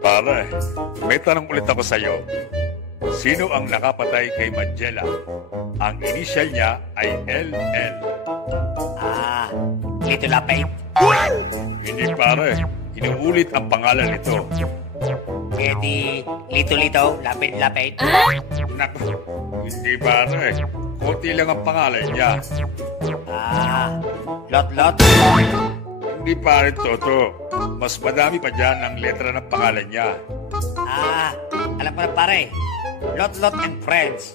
Pare, may tanong ulit ako sa'yo. Sino ang nakapatay kay Magella? Ang initial niya ay LL. Lito Lapid. Hindi pare, inuulit ang pangalan nito. Di Lito, Lapid. Naku, hindi pare. Konti lang ang pangalan niya. Lot. Hindi pare, Toto. Mas madami pa dyan ang letra ng pangalan niya. Alam ko na pare. Lot and Friends.